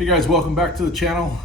Hey guys, welcome back to the channel.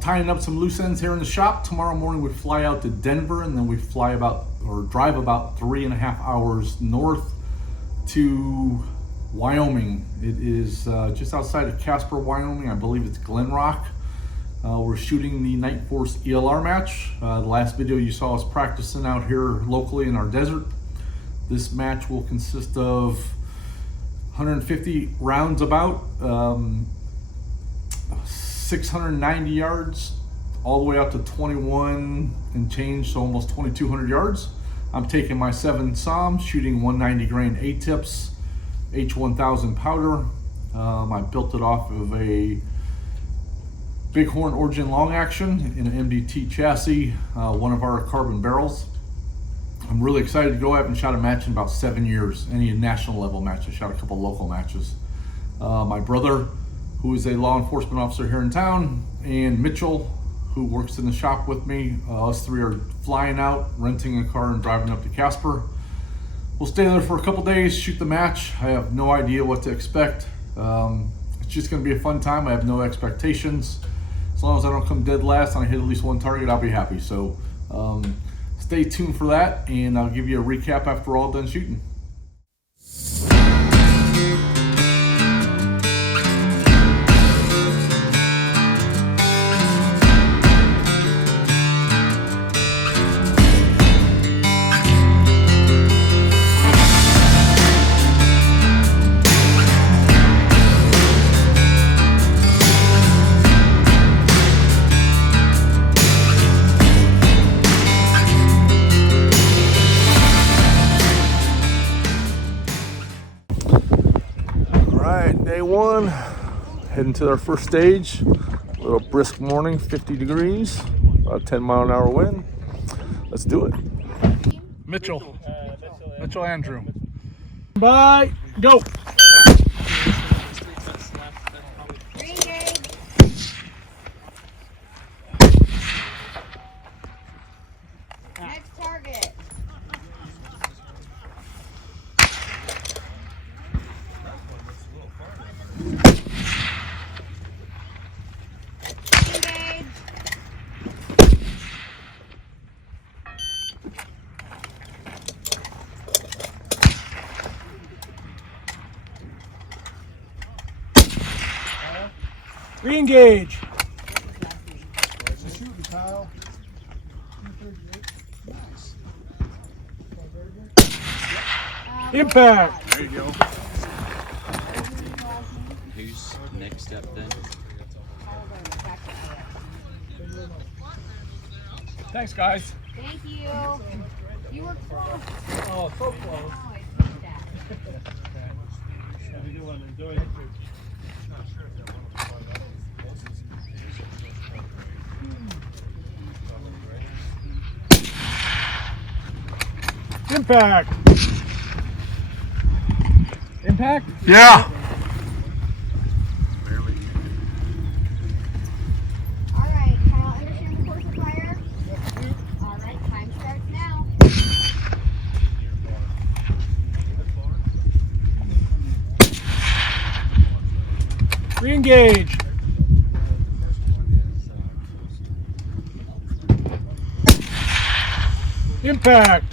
Tying up some loose ends here in the shop. Tomorrow morning we fly out to Denver and then we drive about 3.5 hours north to Wyoming. It is just outside of Casper, Wyoming. I believe it's Glen Rock. We're shooting the Nightforce ELR match. The last video you saw us practicing out here locally in our desert. This match will consist of 150 rounds about, 690 yards, all the way out to 21 and change, so almost 2,200 yards. I'm taking my 7 Saum, shooting 190 grain A-tips, H1000 powder. I built it off of a Bighorn Orgin long action in an MDT chassis, one of our carbon barrels. I'm really excited to go. I haven't shot a match in about 7 years, any national level match. I shot a couple local matches. My brother, who is a law enforcement officer here in town, and Mitchell, who works in the shop with me. Us three are flying out, renting a car and driving up to Casper. We'll stay there for a couple days, shoot the match. I have no idea what to expect. It's just gonna be a fun time. I have no expectations. As long as I don't come dead last and I hit at least one target, I'll be happy. So stay tuned for that, and I'll give you a recap after we're all done shooting. Day one, heading to our first stage. A little brisk morning, 50 degrees, about 10-mile-an-hour wind. Let's do it. Mitchell Andrew. Bye, go. Next target. Re-engage. Impact. There you go. Who's next step then? Thanks, guys. Thank you. You were close. Oh, so close. Oh, I hate that. Have a good one. Enjoy it. Impact. Impact? Yeah. All right, Kyle, understand the course of fire? All right, time starts now. Re-engage. Impact.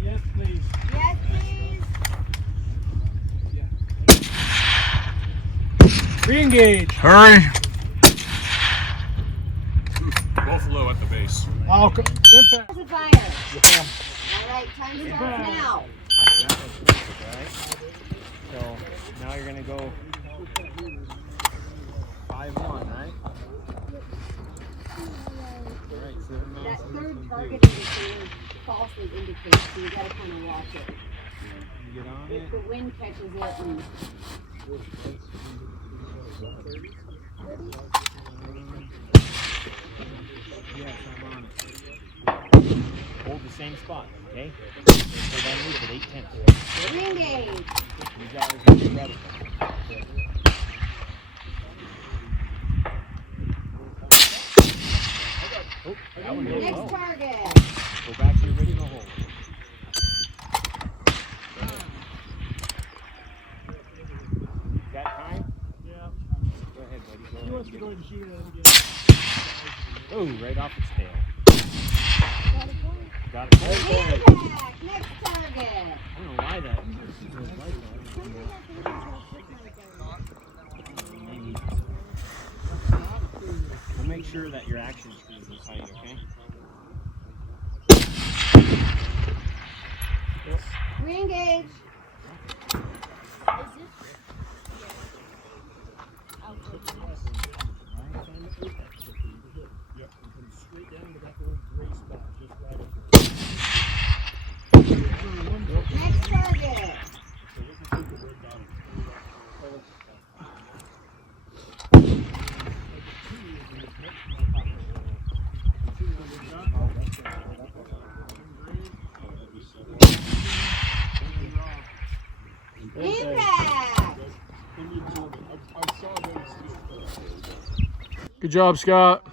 Yes, please. Yes, please. Re-engage. Hurry. Both low at the base. Impact. Course of fire. All right, time starts now. So now you're gonna go 5-1, right? Alright, so That third target indicator falsely indicates, so you gotta kind of watch it. you get on If it. the wind catches it and Yes, I'm on it. Hold the same spot, okay? So then move it 8/10. re-engage. You got it, you got it. Oh, that one goes Next low. target. Go back to your original hold. He wants to go ahead and shoot it again. Oh, right off its tail. Got a point. Got it. Right there. Impact. Next target. I don't know why that. We'll make sure that your action is inside, okay? Re-engage. Next target. Impact. Good job, Scott.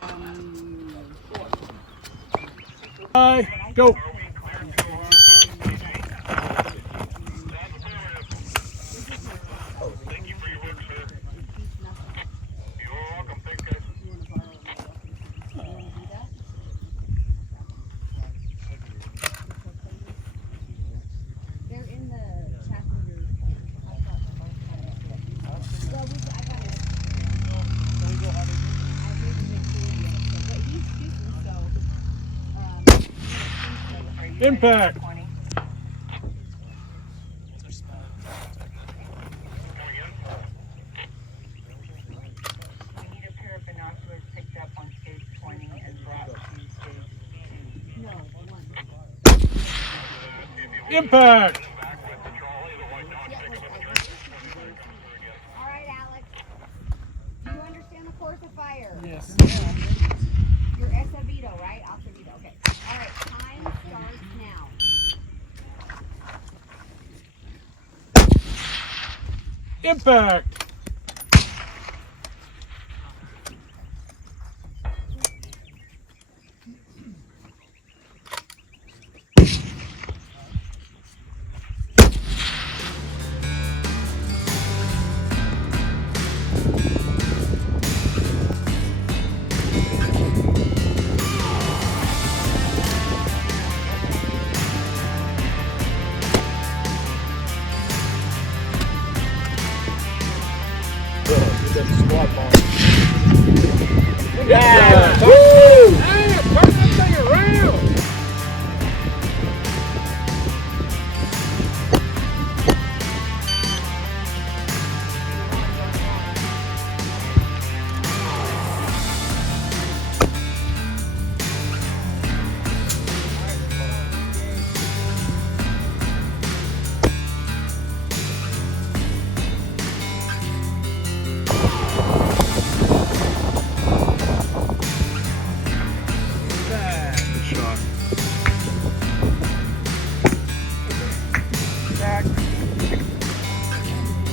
Bye. Go. They're in the chat leader. Well, I got it. I didn't make sure yet, but he's shooting, so Impact. We need a pair of binoculars picked up on stage 20 and brought to stage 2. no, one. Impact. All right, Alex. Do you understand the course of fire? Yes. You're Acevedo, right? Acevedo, okay. All right, time starts now. Impact. Yeah! Woo! Hey, turn that thing around!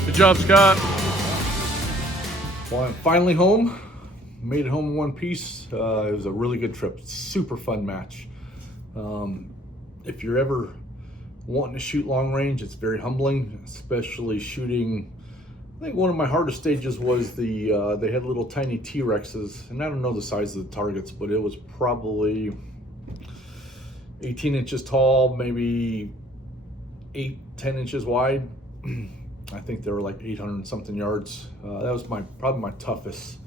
Good job, Scott. Well, I'm finally home. Made it home in one piece. It was a really good trip. Super fun match. If you're ever wanting to shoot long range, it's very humbling, especially shooting. I think one of my hardest stages was they had little tiny T-Rexes, and I don't know the size of the targets, but it was probably 18 inches tall, maybe 10 inches wide. I think they were like 800 and something yards. That was probably my toughest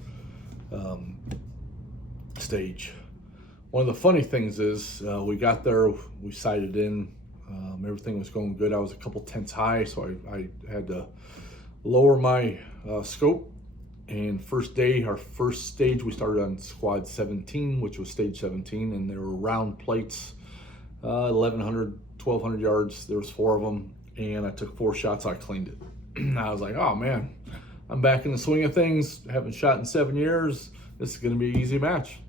stage. One of the funny things is we got there, we sighted in, everything was going good. I was a couple tenths high, so I had to lower my scope. And our first stage, we started on squad 17, which was stage 17, and there were round plates, 1,100, 1,200 yards. There was 4 of them, and I took 4 shots. I cleaned it. I was like, oh man, I'm back in the swing of things. Haven't shot in 7 years. This is gonna be an easy match.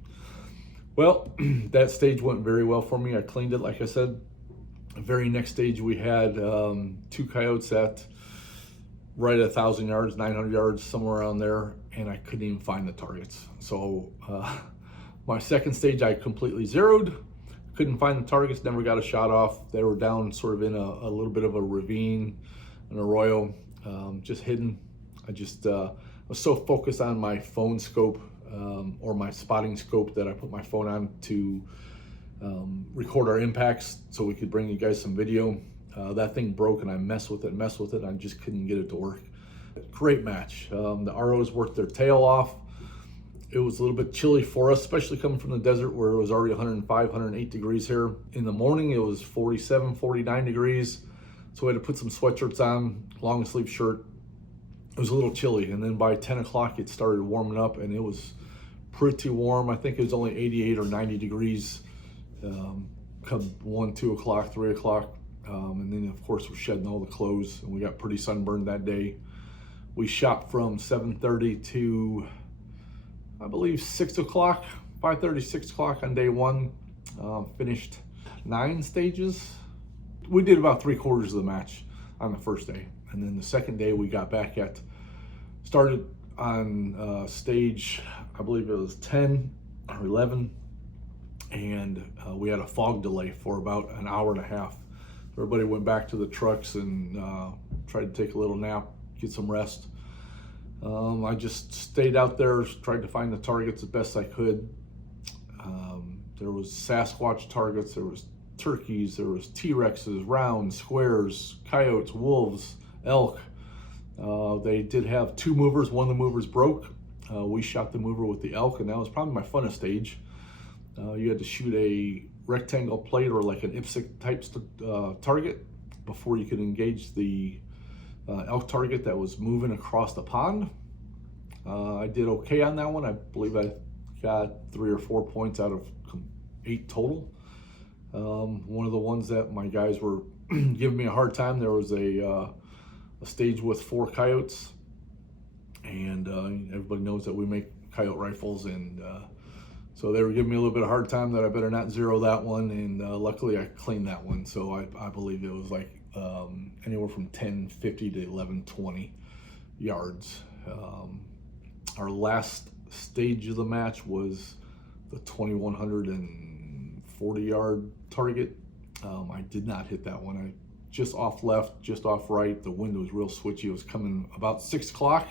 Well, that stage went very well for me. I cleaned it, like I said. The very next stage, we had 2 coyotes at right at 1,000 yards, 900 yards, somewhere around there, and I couldn't even find the targets. So my second stage, I completely zeroed. Couldn't find the targets, never got a shot off. They were down sort of in a little bit of a ravine, an arroyo, just hidden. I was so focused on my phone scope or my spotting scope that I put my phone on to record our impacts so we could bring you guys some video. That thing broke and I messed with it, and I just couldn't get it to work. Great match. The ROs worked their tail off. It was a little bit chilly for us, especially coming from the desert where it was already 105, 108 degrees here. In the morning, it was 47, 49 degrees. So we had to put some sweatshirts on, long sleeve shirt. It was a little chilly. And then by 10 o'clock, it started warming up and it was pretty warm. I think it was only 88 or 90 degrees come 1, 2 o'clock, 3 o'clock. And then of course we're shedding all the clothes and we got pretty sunburned that day. We shot from 7:30 to I believe 6 o'clock, 5:30, 6 o'clock on day one. Finished 9 stages. We did about 3/4 of the match on the first day. And then the second day we got back started on stage, I believe it was 10 or 11. And we had a fog delay for about an hour and a half. Everybody went back to the trucks and tried to take a little nap, get some rest. I just stayed out there, tried to find the targets as best I could. There was Sasquatch targets, there was turkeys, there was T-Rexes, rounds, squares, coyotes, wolves, elk. They did have 2 movers. One of the movers broke. We shot the mover with the elk, and that was probably my funnest stage. You had to shoot a rectangle plate or like an IPSC type target before you could engage the elk target that was moving across the pond. I did okay on that one. I believe I got 3 or 4 points out of 8 total. One of the ones that my guys were giving me a hard time, there was a stage with 4 coyotes, and everybody knows that we make coyote rifles, and so they were giving me a little bit of hard time that I better not zero that one, and luckily I cleaned that one. So I believe it was like anywhere from 1050 to 1120 yards. Our last stage of the match was the 2140 yard target. I did not hit that one. I just off left, just off right. The wind was real switchy. It was coming about 6 o'clock,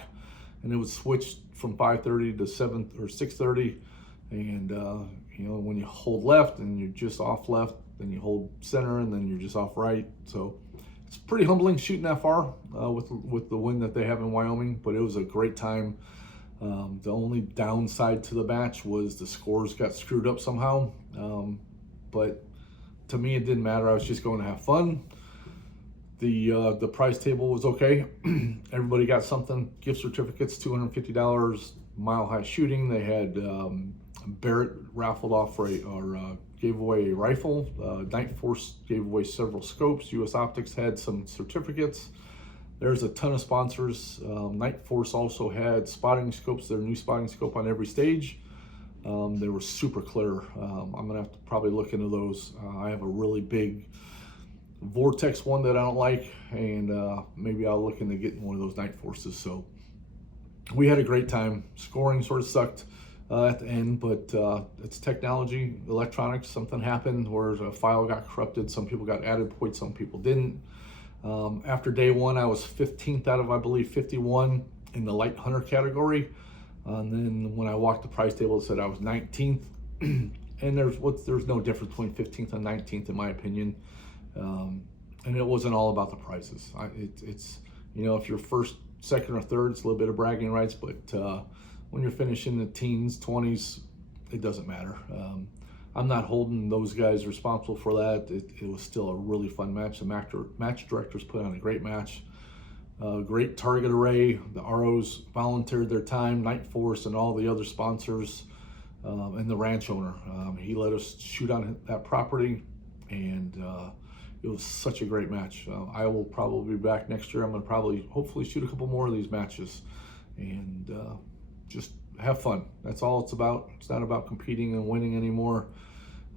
and it would switch from 5:30 to 7 or 6:30. And you know, when you hold left and you're just off left, then you hold center, and then you're just off right. So it's pretty humbling shooting that far with the wind that they have in Wyoming. But it was a great time. The only downside to the match was the scores got screwed up somehow. But to me, it didn't matter. I was just going to have fun. The prize table was okay. Everybody got something. Gift certificates, $250. Mile High Shooting, they had Barrett raffled off or gave away a rifle. Nightforce gave away several scopes. US Optics had some certificates. There's a ton of sponsors. Nightforce also had spotting scopes, their new spotting scope on every stage. They were super clear. I'm gonna have to probably look into those. I have a really big Vortex one that I don't like, and maybe I'll look into getting one of those Nightforces. So we had a great time. Scoring sort of sucked at the end, but it's technology, electronics. Something happened where a file got corrupted. Some people got added points, some people didn't. After day one, I was 15th out of, I believe, 51 in the light hunter category. And then when I walked the prize table, it said I was 19th. And there's no difference between 15th and 19th, in my opinion. And it wasn't all about the prizes. It's you know, if you're first, second, or third, it's a little bit of bragging rights, but when you're finishing the teens, 20s, it doesn't matter. I'm not holding those guys responsible for that. It was still a really fun match. The match directors put on a great match. Great target array. The ROs volunteered their time, Nightforce and all the other sponsors, and the ranch owner. He let us shoot on that property, and it was such a great match. I will probably be back next year. I'm going to hopefully shoot a couple more of these matches and just have fun. That's all it's about. It's not about competing and winning anymore.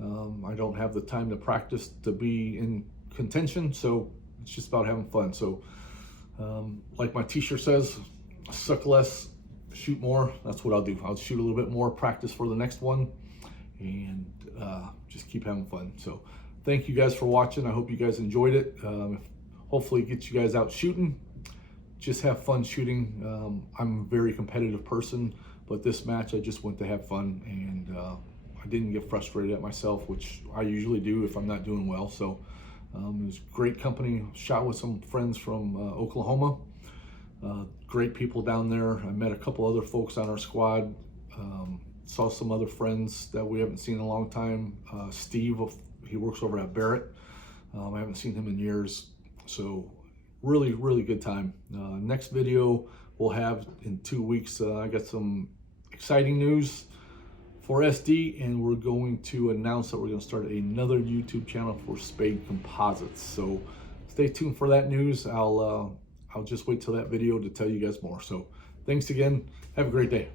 I don't have the time to practice to be in contention, so it's just about having fun. So like my t-shirt says, suck less, shoot more. That's what I'll do. I'll shoot a little bit more, practice for the next one, and just keep having fun. So thank you guys for watching. I hope you guys enjoyed it. Hopefully it gets you guys out shooting. just have fun shooting. I'm a very competitive person, but this match I just went to have fun, and I didn't get frustrated at myself, which I usually do if I'm not doing well. So it was great company. Shot with some friends from Oklahoma. Great people down there. I met a couple other folks on our squad. Saw some other friends that we haven't seen in a long time. Steve, he works over at Barrett. I haven't seen him in years. So really, really good time. Next video we'll have in 2 weeks. I got some exciting news for SD, and we're going to announce that we're going to start another YouTube channel for Spade Composites. So stay tuned for that news. I'll just wait till that video to tell you guys more. So thanks again. Have a great day.